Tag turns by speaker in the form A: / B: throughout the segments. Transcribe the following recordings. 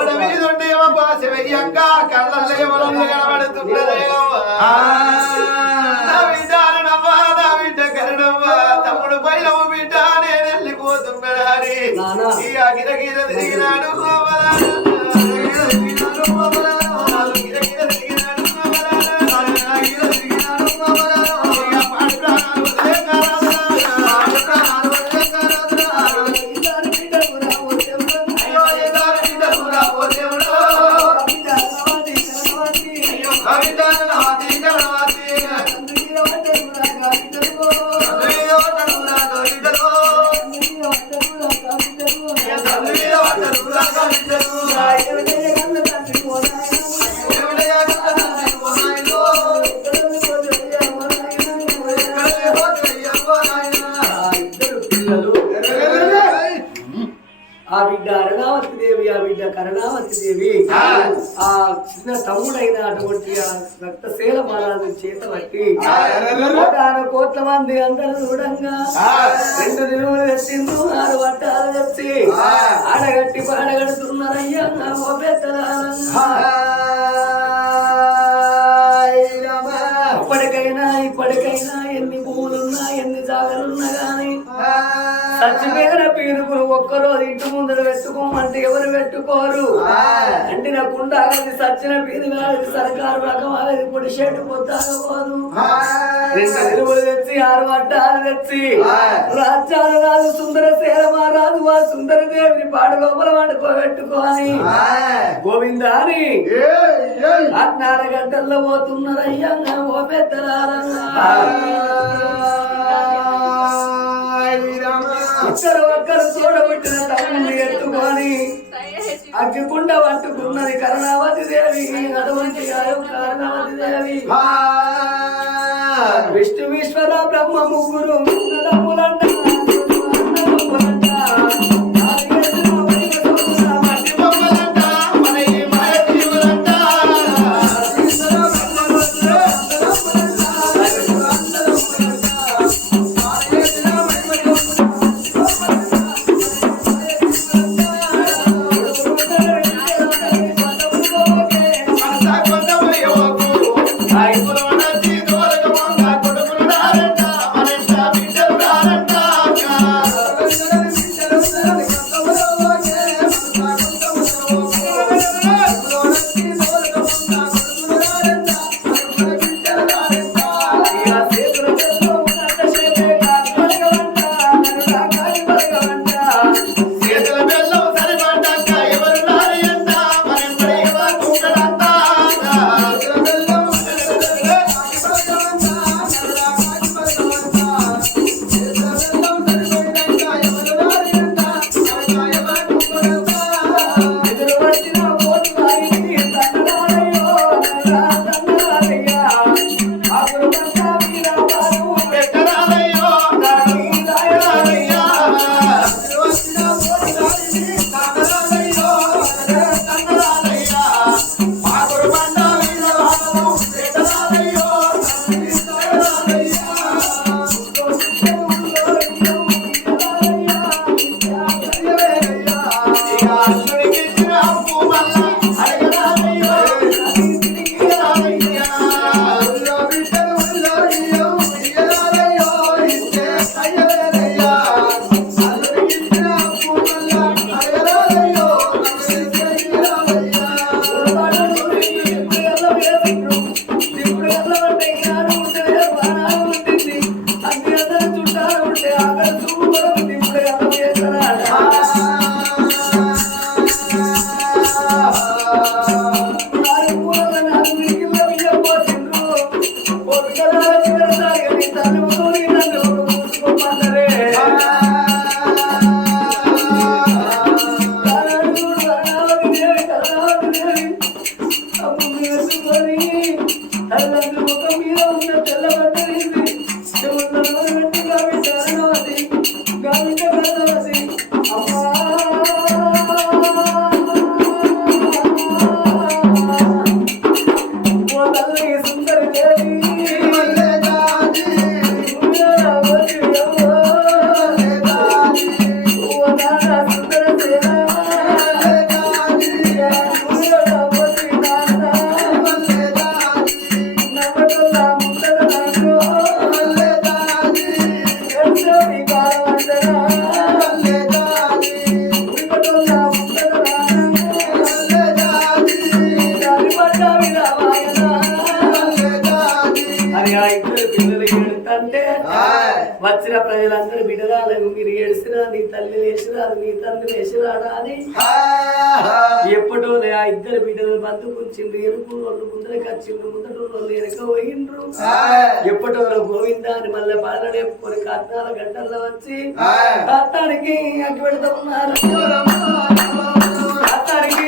A: గోడ మీద ఉండి ఏమో బాస వెయ్యంగా కళ్ళల్లో ఎవరొల్లు కనబడుతున్నారే నా బిడ్డ అరణమ్మా, నా బిడ్డ కరణమ్మా, తమ్ముడు బయలము బిడ్డ నేను వెళ్ళిపోతున్నాడు అని ఈ గిరగిర తిరిగినాడు అయ్యో కవితను
B: తమ్ముడైన అటువంటి ఆ రక్తశీల పట్టి కోటాను కోట్ల మంది అందరూ చూడంగా రెండు దినములు తెచ్చిండు ఆరు వట్టాలు తెచ్చి ఆడగట్టి పాడగడుతున్నారయ్యా నా సచ్చిపోయిన పీనుకులు ఒక్కరోజు ఇంటి ముందర పెట్టుకోమంటే ఎవరు పెట్టుకోరు? అంటే నా కుండాగది సచ్చిన పీను కాదు సర్కారు రకం అది పొడి పొద్దాగపోదు రెండు విలువలు తెచ్చి ఆరు వడ్డాలు తెచ్చి. రాజ్యాలు రాజు సుందర సేరమా రాజు ఆ సుందర దేవిని పాడు లోపల వండుకోబెట్టుకోని గోవిందాని పద్నాలుగు గంటల్లో పోతున్నారయ్యా ఓ పెద్దలారంగా ఇద్దరు ఒక్కరు చూడబట్టిన తమ్ముని ఎత్తుకొని అగ్గికుండ పట్టుకున్నది కరుణావతి దేవి. అటువంటి కరుణావతి దేవి. విష్ణు విశ్వర బ్రహ్మ ముగ్గురు అన్నదమ్ములంట బంధుకుంచిండ్రు ఎరుపు వాళ్ళు ముందరకు వచ్చిండ్రు ముందట వాళ్ళు వెనక పోయిండ్రు. ఎప్పటో గోవింద అని మళ్ళీ పాలడేపుకొని కట్నాల గంటల్లో వచ్చి
C: ఆయ్.
B: అత్తానికి అగ్గి పెడతా ఉన్నారు అత్తానికి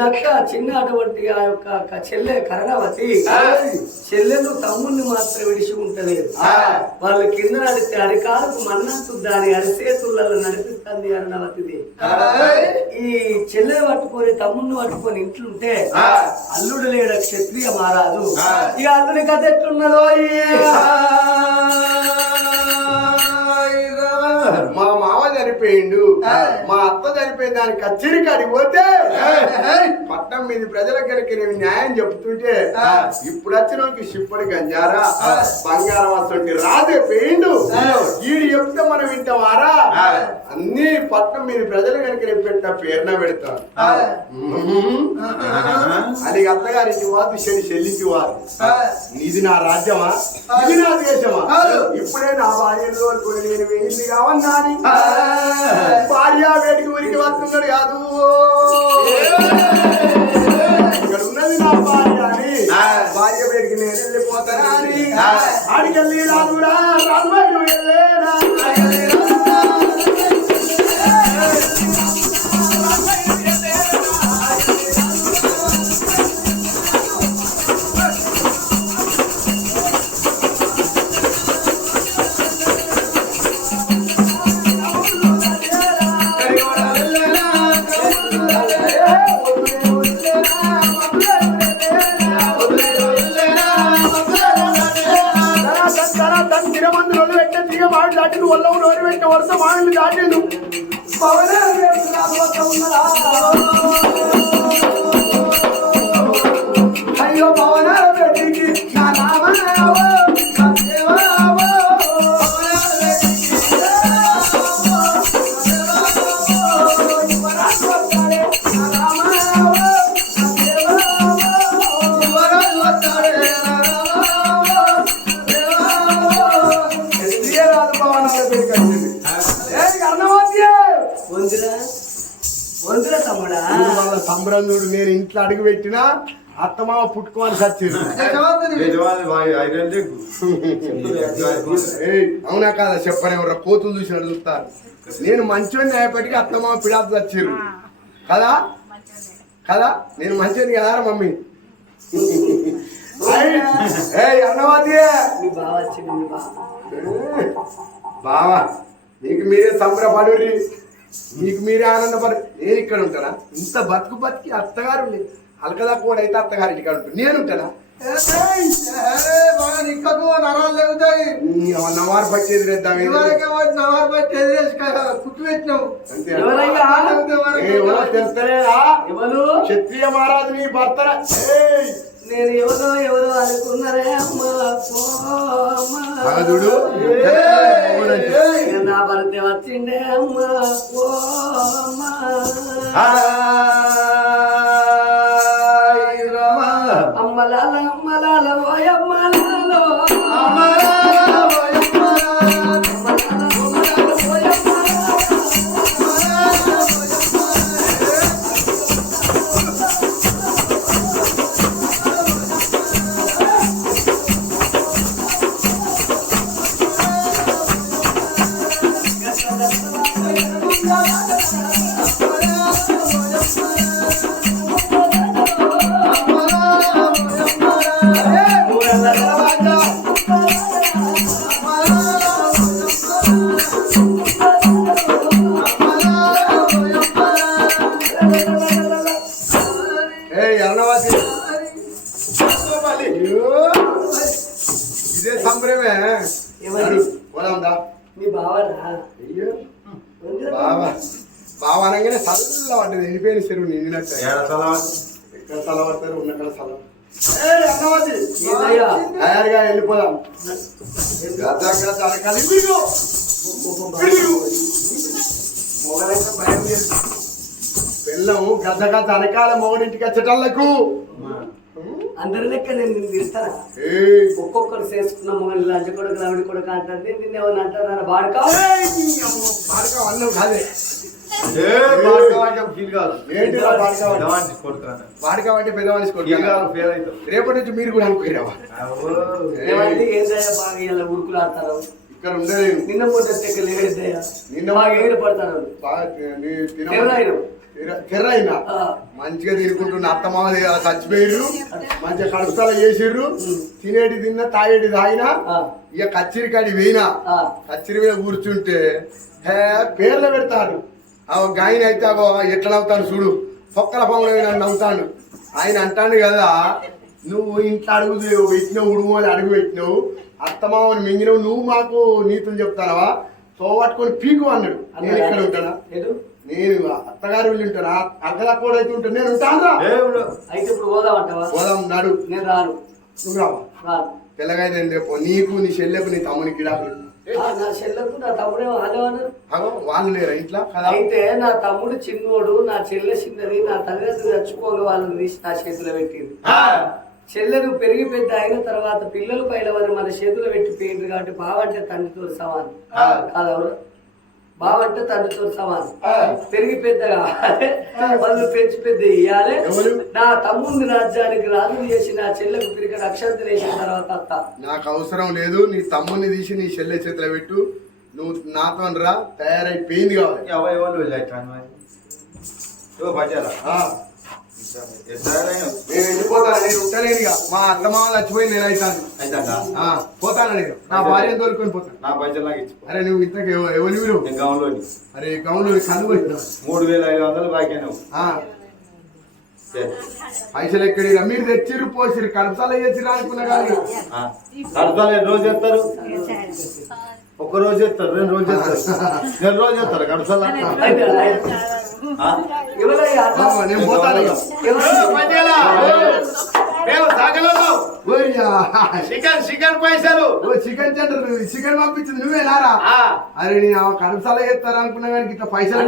B: చిన్నక్క చిన్న అటువంటి ఆ యొక్క చెల్లె కరణవతి చెల్లెలు తమ్ముడిని మాత్రం విడిచి ఉంటలేదు వాళ్ళు కింద నడితే అరికాలకు మన్నంతు దాని అరిసేతులలో నడిపిస్తుంది అరుణవతిది ఈ చెల్లె పట్టుకొని తమ్ముడిని పట్టుకొని ఇంట్లుంటే అల్లుడు లేడ క్షత్రియ మారాదు ఇక అల్లుడి కథ ఎట్లున్నదో
C: మా మామ చనిపోయిండు. మా అత్త చనిపోయిన దాని కచ్చేరి కాడికి పోతే పట్నం మీద ప్రజల కనుక నేను న్యాయం చెప్తుంటే ఇప్పుడు వచ్చినోకి షిప్పడి గంజారా బంగారం వస్తుంటే రాజే పోయిండు. ఈడు చెప్తే మనం వింటావారా? అన్ని పట్నం మీద ప్రజలు కనుక నేను పెట్టిన పేరున పెడతాను. అది అత్తగారికి వాదు శని చెల్లికి వారు. ఇది నా రాజ్యమా? ఇది నా దేశమా? ఇప్పుడే నా భార్యలో కూడా నేను వెళ్ళి కావన్నాని. భార్య వేడికి ఊరికి వస్తున్నాడు కాదు ఇక్కడ ఉన్నది నా భార్య అని. భార్య బయటికి నేను వెళ్ళిపోతానా అని. ఆడికెళ్ళి రాదురా రాదు వెళ్ళేనా Vamos. అడుగు పెట్టినా సచ్చింది ఏయ్, అవునా కాదా? చెప్పని ఎవరు కోతులు చూసి అడుగుతారు నేను మంచోని న్యాయపటికి అత్తమామ పిడాలు చచ్చిర్రు కదా? కదా? నేను మంచోని కదా మమ్మీ. అన్నవాది
B: బావ
C: మీకు మీరే సంబరపడుర్రి. మీకు మీరే ఆనందపడు నేను ఇక్కడ ఉంటానా? ఇంత బతుకు బతికి అత్తగారు లేదు అలకదా కూడా అయితే అత్తగారు ఇక్కడ ఉంటుంది. నేను ఉంటానా? నవారు తెలుస్తలేదా క్షత్రియ మహారాజు నీ భర్తరా ఏయ్!
B: నేను ఎవరో ఎవరో అనుకున్నారే అమ్మా ఓ అమ్మా.
C: మగధుడు
B: నేను నా భర్త వచ్చిండే అమ్మా. అమ్మలాల
C: అనగానే చల్ల పడ్డది ఎండిపోయిన చెరువు నిండినట్టు. ఎక్కడ చల్లబడతారు? ఉన్నక్కడ చల్ల ఏయ్, అన్నవాసి.
B: ఏందయ్యా?
C: తయారుగా వెళ్ళిపోదాం. బెల్లం గద్దగా తనకాల మొగడింటికి వచ్చేటల్లకు
B: అందరి లెక్క నేను నిన్ను
C: ఏయ్.
B: ఒక్కొక్కరు చేసుకున్న మొగలు లంచ కొడుకు రవిడి కొడుకు అంటారు. నిన్న ఏమన్నా అంటారా? బాడకా
C: ఏయ్, నీ అమ్మ, బాడక అన్నం కాదే. అంటే? రేపటి నుంచి మీరు కూడా
B: ఆడతారు?
C: ఇక్కడ ఉండలేను
B: నిన్న
C: నిన్న
B: నిన్న బాగా ఎగిరి పడతారు
C: బాగా తి- నీ తిన-
B: తెర్రాయిరు.
C: తెర్ర- తెర్రాయినా
B: ఆ.
C: మంచిగా మంచిగా కడుపుతల చేసిర్రు. తినేటి తిన్నా తాగేటి తాగినా. ఇక కచ్చిరి కాడి పోయినా
B: ఆ.
C: కచ్చిరి మీద కూర్చుంటే హే పేర్లు పెడతాడు ఆ గాయన అయితే అగో ఎట్లా నవ్వుతాడు చూడు. పొక్కల పాములు నన్ను నవ్వుతాడు. ఆయన అంటాడు కదా నువ్వు ఇంట్లో అడుగు పెట్టినావు ఉడుమోలు అడుగు పెట్టినావు. అత్తమామని మింగినవు నువ్వు మాకు నీతులు చెప్తానవా? తోబట్టుకొని పీకు అన్నాడు. నేను ఇక్కడ ఉంటానా? నేను అత్తగారు వెళ్ళి ఉంటానా? అక్కడా కూడా అయితే ఉంటాను? నేను ఉంటానా
B: అయితే ఇప్పుడు
C: పోదాం నాడు.
B: నేను రాను.
C: నువ్వు రావా?
B: రాను.
C: తెల్లగైతే రేపు నీకు నీ చెల్లెకు నీ తమ్ముని గిడాకులు.
B: ఆ, నా చెల్లెకు నా తమ్ముడేమో ఆలేమన్నారు
C: అగో వాళ్ళు లేరా ఇంట్లో?
B: అయితే నా తమ్ముడు చిన్నోడు నా చెల్లె చిన్నది నా తల్లిదండ్రులు చచ్చిపోగా వాళ్ళని తీసి నా చేతిలో పెట్టింది. చెల్లెలు పెరిగి పెద్ద అయిన తర్వాత పిల్లలు పైన వారు మన చేతిలో పెట్టి పోయింది కాబట్టి బావంటే తండ్రితో సమానం. కాదు ఎవరు బావంటే తండ్రితో సమానం. పెరిగి పెద్దగా వాళ్ళు పెంచి పెద్ద ఇయ్యాలి.
C: ఎవరు?
B: నా తమ్ముంది రాజ్యానికి రాజు చేసి నా చెల్లెకు తిరిగి అక్షంతలు వేసిన తర్వాత అత్త
C: నాకు అవసరం లేదు నీ తమ్ముని తీసి నీ చెల్లె చేతిలో పెట్టు. నువ్వు నాతో రా తయారైపోయింది కావాలి.
D: అవయవాలు వెళ్ళాను
C: నేను వెళ్ళిపోతాను నేను ఉండలేను ఇక. మా అత్త మామ చచ్చిపోయింది నేను అవుతాను
D: అయితే
C: పోతాను నేను. నా భార్యను తోలుకొని పోతాను.
D: నా పైసలు నాకు ఇచ్చి
C: అరే నువ్వు ఇంతకు ఎవ- ఎవరి మీరు
D: నేను గౌన్లోని.
C: అరే గౌన్లో కళ్ళు
D: మూడు వేల ఐదు వందలు బాకీ
C: పైసలు ఎక్కడి మీరు తెచ్చిర్రు పోసిరు కడసాల చేసిరు అనుకున్నా కానీ.
D: కడతారు రోజు చేస్తారు? ఒక రోజు చేస్తారు రెండు రోజు చేస్తారు. నెల రోజు చేస్తారు?
C: ఆ, నేను పోతాను.
D: చికెన్ చికెన్ పైసలు.
C: చికెన్ సెంటర్ చికెన్ పంపించింది నువ్వే నారా? అరే నేను కడసాల చేస్తారు అనుకున్నా కానీ ఇట్లా పైసలు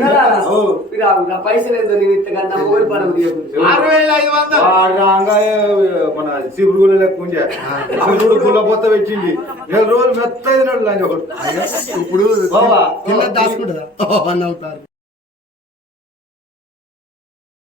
B: పైసలు ఏదో నేను ఇంతకన్నా ఊరి పనులు తీయకూడదు.
D: ఆరు వేల ఐదు వందలు. మన శివుడు శివుడు పుల్ల పొత్త పెట్టింది. నెల రోజులు ఒకటి
C: ఇప్పుడు దాచుకుంటుందా? నవ్వుతారు.